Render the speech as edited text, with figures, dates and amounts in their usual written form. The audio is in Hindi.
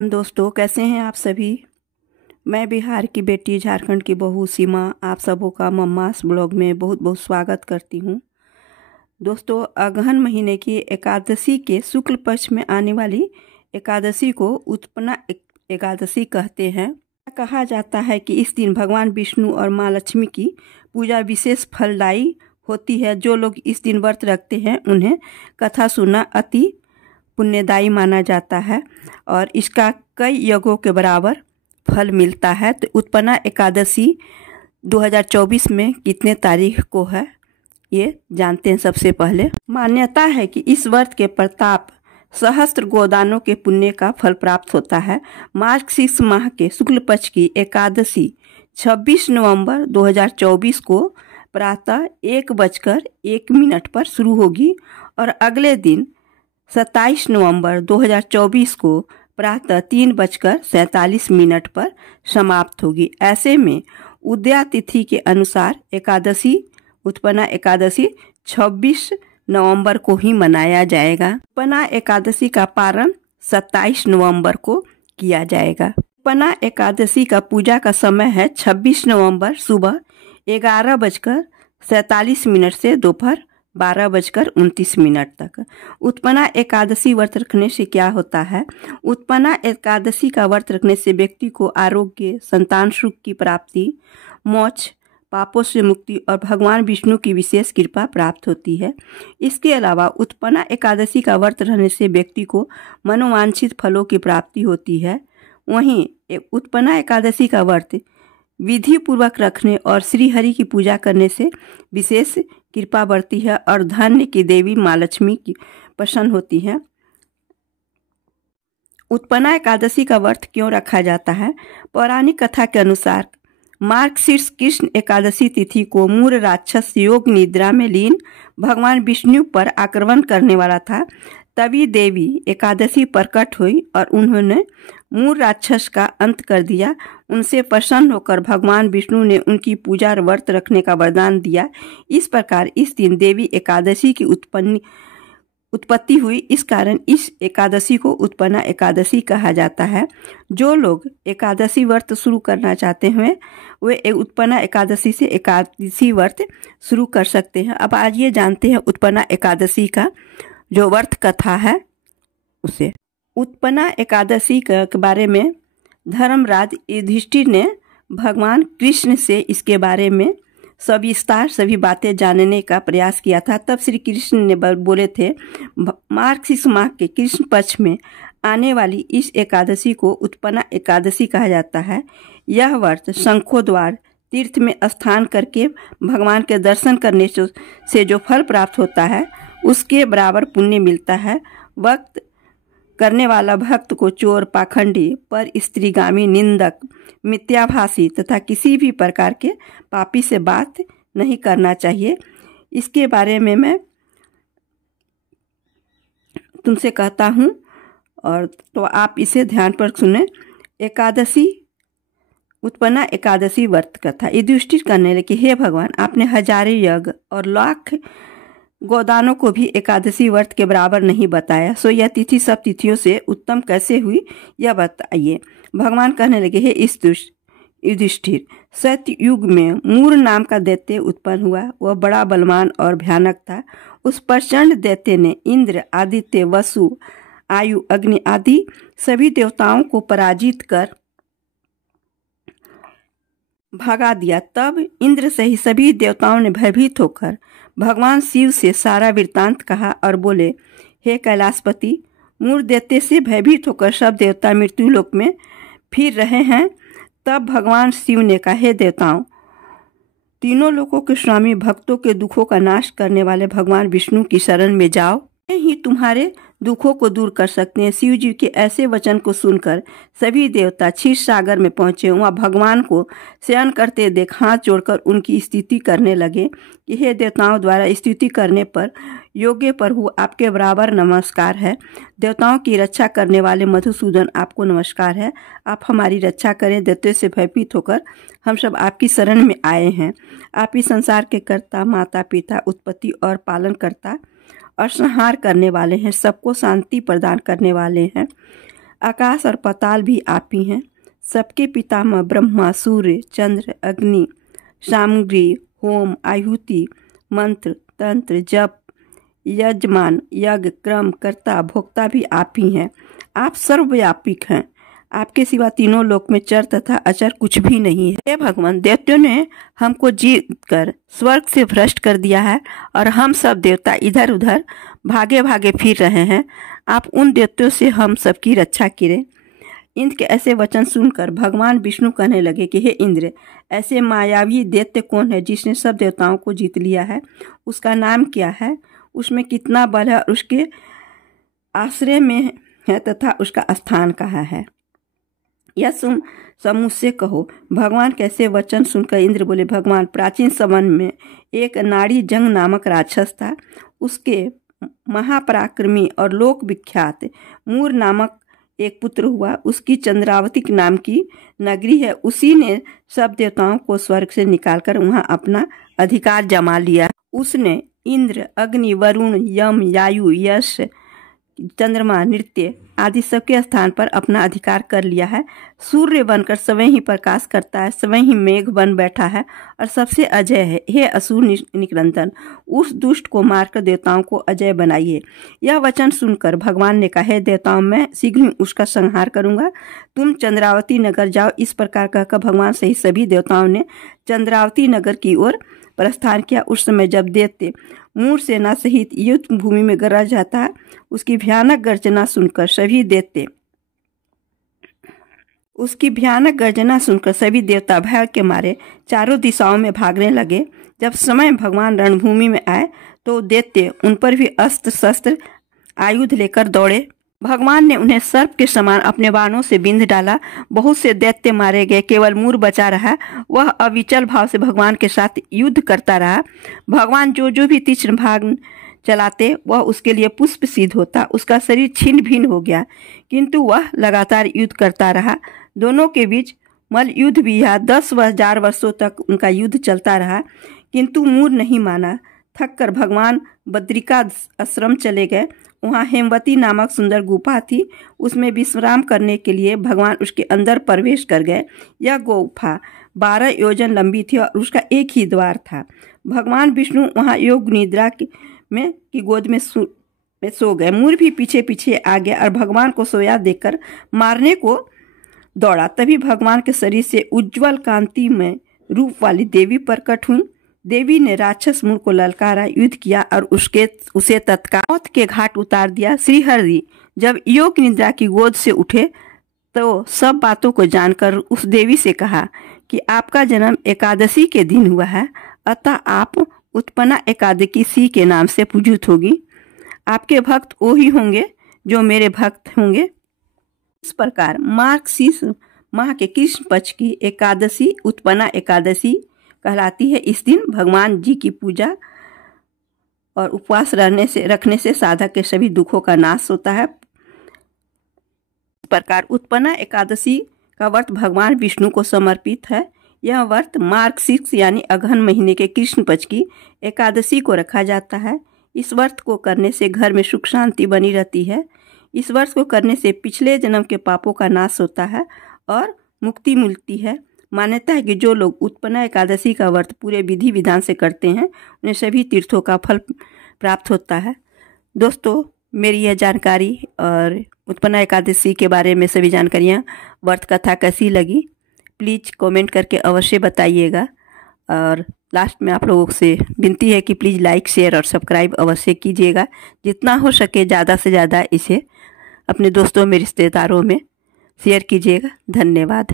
दोस्तों, कैसे हैं आप सभी। मैं बिहार की बेटी, झारखंड की बहू सीमा आप सबों का मम्मास ब्लॉग में बहुत बहुत स्वागत करती हूं। दोस्तों, अगहन महीने की एकादशी के शुक्ल पक्ष में आने वाली एकादशी को उत्पन्ना एकादशी कहते हैं। कहा जाता है कि इस दिन भगवान विष्णु और माँ लक्ष्मी की पूजा विशेष फलदायी होती है। जो लोग इस दिन व्रत रखते हैं उन्हें कथा सुनना अति पुण्यदायी माना जाता है और इसका कई यज्ञों के बराबर फल मिलता है। तो उत्पन्ना एकादशी 2024 में कितने तारीख को है ये जानते हैं। सबसे पहले मान्यता है कि इस व्रत के प्रताप सहस्त्र गोदानों के पुण्य का फल प्राप्त होता है। मार्गशीर्ष माह के शुक्ल पक्ष की एकादशी 26 नवंबर 2024 को प्रातः 1:01 पर शुरू होगी और अगले दिन 27 नवंबर 2024 को प्रातः 3:47 पर समाप्त होगी। ऐसे में उदया तिथि के अनुसार एकादशी उत्पन्ना एकादशी 26 नवंबर को ही मनाया जाएगा। उत्पन्ना एकादशी का पारण 27 नवंबर को किया जाएगा। उत्पन्ना एकादशी का पूजा का समय है 26 नवंबर सुबह 11:47 से दोपहर 12:29 तक। उत्पन्ना एकादशी व्रत रखने से क्या होता है। उत्पन्ना एकादशी का व्रत रखने से व्यक्ति को आरोग्य, संतान सुख की प्राप्ति, मोक्ष, पापों से मुक्ति और भगवान विष्णु की विशेष कृपा प्राप्त होती है। इसके अलावा उत्पन्ना एकादशी का व्रत रहने से व्यक्ति को मनोवांछित फलों की प्राप्ति होती है। वहीं उत्पन्ना एकादशी का व्रत विधि पूर्वक रखने और श्री हरि की पूजा करने से विशेष कृपा बढ़ती है और धन्य की देवी माँ लक्ष्मी की प्रसन्न होती है। उत्पन्ना एकादशी का व्रत क्यों रखा जाता है। पौराणिक कथा के अनुसार मार्गशीर्ष कृष्ण एकादशी तिथि को मूर राक्षस योग निद्रा में लीन भगवान विष्णु पर आक्रमण करने वाला था। तभी देवी एकादशी प्रकट हुई और उन्होंने मूर राक्षस का अंत कर दिया। उनसे प्रसन्न होकर भगवान विष्णु ने उनकी पूजा और व्रत रखने का वरदान दिया। इस प्रकार इस दिन देवी एकादशी की उत्पत्ति हुई। इस कारण इस एकादशी को उत्पन्ना एकादशी कहा जाता है। जो लोग एकादशी व्रत शुरू करना चाहते हैं वे उत्पन्ना एकादशी से एकादशी व्रत शुरू कर सकते हैं। अब आज ये जानते हैं उत्पन्ना एकादशी का जो व्रत कथा है उसे। उत्पन्ना एकादशी के बारे में धर्मराज युधिष्ठिर ने भगवान कृष्ण से इसके बारे में सविस्तार सभी बातें जानने का प्रयास किया था। तब श्री कृष्ण ने बोले थे, मार्गशीर्ष माह के कृष्ण पक्ष में आने वाली इस एकादशी को उत्पन्ना एकादशी कहा जाता है। यह व्रत शंखों द्वार तीर्थ में स्नान करके भगवान के दर्शन करने से जो फल प्राप्त होता है उसके बराबर पुण्य मिलता है। वक्त करने वाला भक्त को चोर, पाखंडी, पर स्त्रीगामी, निंदक, मिथ्याभाषी तथा किसी भी प्रकार के पापी से बात नहीं करना चाहिए। इसके बारे में मैं तुमसे कहता हूँ और तो आप इसे ध्यान पर सुने। एकादशी उत्पन्ना एकादशी व्रत कथा। युधिष्ठिर करने लगे, हे भगवान, आपने हजारों यज्ञ और लाख गोदानों को भी एकादशी व्रत के बराबर नहीं बताया, सो यह तिथि सब तिथियों से उत्तम कैसे हुई यह बताइए। भगवान कहने लगे, हे युधिष्ठिर, सत्य युग में मूर नाम का दैत्य उत्पन्न हुआ। वह बड़ा बलवान और भयानक था। उस प्रचंड दैत्य ने इंद्र, आदित्य, वसु, आयु, अग्नि आदि सभी देवताओं को पराजित कर भगा दिया। तब इंद्र सहित सभी देवताओं ने भयभीत होकर भगवान शिव से सारा वृत्तांत कहा और बोले, हे कैलाशपति, मूर दैत्य से भयभीत होकर सब देवता मृत्यु लोक में फिर रहे हैं। तब भगवान शिव ने कहा, हे देवताओं, तीनों लोकों के स्वामी, भक्तों के दुखों का नाश करने वाले भगवान विष्णु की शरण में जाओ, ही तुम्हारे दुखों को दूर कर सकते हैं। शिव जी के ऐसे वचन को सुनकर सभी देवता क्षीर सागर में पहुंचे। वहाँ भगवान को शयन करते देख हाथ जोड़कर उनकी स्तुति करने लगे कि हे देवताओं द्वारा स्तुति करने पर योग्य प्रभु, आपके बराबर नमस्कार है। देवताओं की रक्षा करने वाले मधुसूदन, आपको नमस्कार है। आप हमारी रक्षा करें। दैत्यों से भयभीत होकर हम सब आपकी शरण में आए हैं। आप ही संसार के कर्ता, माता पिता, उत्पत्ति और पालन करता और संहार करने वाले हैं, सबको शांति प्रदान करने वाले हैं। आकाश और पाताल भी आप ही हैं। सबके पितामह ब्रह्मा, सूर्य, चंद्र, अग्नि, सामग्री, होम, आहुति, मंत्र, तंत्र, जप, यजमान, यज्ञ, क्रम, कर्ता, भोक्ता भी आप ही हैं। आप सर्वव्यापी हैं। आपके सिवा तीनों लोक में चर तथा अचर कुछ भी नहीं है। हे भगवान, दैत्यों ने हमको जीत कर स्वर्ग से भ्रष्ट कर दिया है और हम सब देवता इधर उधर भागे भागे फिर रहे हैं। आप उन दैत्यों से हम सबकी रक्षा करें। इंद्र के ऐसे वचन सुनकर भगवान विष्णु कहने लगे कि हे इंद्र, ऐसे मायावी दैत्य कौन है जिसने सब देवताओं को जीत लिया है? उसका नाम क्या है? उसमें कितना बल है और उसके आश्रय में है तथा उसका स्थान कहाँ है? यह सुन सब मुझसे कहो। भगवान कैसे वचन सुनकर इंद्र बोले, भगवान, प्राचीन समय में एक नाड़ी जंग नामक राक्षस था। उसके महापराक्रमी और लोक विख्यात मूर नामक एक पुत्र हुआ। उसकी चंद्रावती नाम की नगरी है। उसी ने सब देवताओं को स्वर्ग से निकालकर वहां अपना अधिकार जमा लिया। उसने इंद्र, अग्नि, वरुण, यम, वायु, यश, चंद्रमा, नृत्य आदि सबके स्थान पर अपना अधिकार कर लिया है। सूर्य बनकर स्वयं ही प्रकाश करता है, स्वयं ही मेघ बन बैठा है और सबसे अजय है। हे असुर निकंदन, उस दुष्ट को मारकर देवताओं को अजय बनाइए। यह वचन सुनकर भगवान ने कहा, हे देवताओं, मैं शीघ्र ही उसका संहार करूंगा। तुम चंद्रावती नगर जाओ। इस प्रकार कहकर भगवान सहित सभी देवताओं ने चंद्रावती नगर की ओर प्रस्थान किया। उस समय जब दैत्य मूर सेना सहित युद्ध भूमि में गरज जाता है, उसकी भयानक गर्जना सुनकर सभी देवता भय के मारे चारों दिशाओं में भागने लगे। जब समय भगवान रणभूमि में आए तो दैत्य उन पर भी अस्त्र शस्त्र आयुध लेकर दौड़े। भगवान ने उन्हें सर्प के समान अपने बाणों से बिंध डाला। बहुत से दैत्य मारे गए, केवल मूर बचा रहा। वह अविचल भाव से भगवान के साथ युद्ध करता रहा। भगवान जो भी तीक्ष्ण भाग चलाते वह उसके लिए पुष्प सिद्ध होता। उसका शरीर छिन्न भिन्न हो गया, किंतु वह लगातार युद्ध करता रहा। दोनों के बीच मल युद्ध भी यह 10,000 वर्षों तक उनका युद्ध चलता रहा, किंतु मूर नहीं माना। थक कर भगवान बद्रिका आश्रम चले गए। वहाँ हेमवती नामक सुंदर गुफा थी। उसमें विश्राम करने के लिए भगवान उसके अंदर प्रवेश कर गए। यह गुफा 12 योजन लंबी थी और उसका एक ही द्वार था। भगवान विष्णु वहाँ योग निद्रा की गोद में सो गए। मूर भी पीछे पीछे आ गया और भगवान को सोया देखकर मारने को दौड़ा। तभी भगवान के शरीर से उज्जवल कांति में रूप वाली देवी प्रकट हुई। देवी ने राक्षस मूर को ललकारा, युद्ध किया और उसे तत्काल मौत के घाट उतार दिया। श्री हरि जब योग निद्रा की गोद से उठे तो सब बातों को जानकर उस देवी से कहा कि आपका जन्म एकादशी के दिन हुआ है, अतः आप उत्पन्ना एकादशी के नाम से पूजित होगी। आपके भक्त वो ही होंगे जो मेरे भक्त होंगे। इस प्रकार मार्गशीर्ष माह के कृष्ण पक्ष की एकादशी उत्पन्ना एकादशी कहलाती है। इस दिन भगवान जी की पूजा और उपवास रखने से साधक के सभी दुखों का नाश होता है। इस प्रकार उत्पन्ना एकादशी का व्रत भगवान विष्णु को समर्पित है। यह व्रत मार्गशीर्ष यानी अगहन महीने के कृष्ण पक्ष की एकादशी को रखा जाता है। इस व्रत को करने से घर में सुख शांति बनी रहती है। इस व्रत को करने से पिछले जन्म के पापों का नाश होता है और मुक्ति मिलती है। मान्यता है कि जो लोग उत्पन्ना एकादशी का व्रत पूरे विधि विधान से करते हैं उन्हें सभी तीर्थों का फल प्राप्त होता है। दोस्तों, मेरी यह जानकारी और उत्पन्ना एकादशी के बारे में सभी जानकारियाँ, व्रत कथा कैसी लगी, प्लीज़ कमेंट करके अवश्य बताइएगा। और लास्ट में आप लोगों से विनती है कि प्लीज़ लाइक, शेयर और सब्सक्राइब अवश्य कीजिएगा। जितना हो सके ज़्यादा से ज़्यादा इसे अपने दोस्तों में, रिश्तेदारों में शेयर कीजिएगा। धन्यवाद।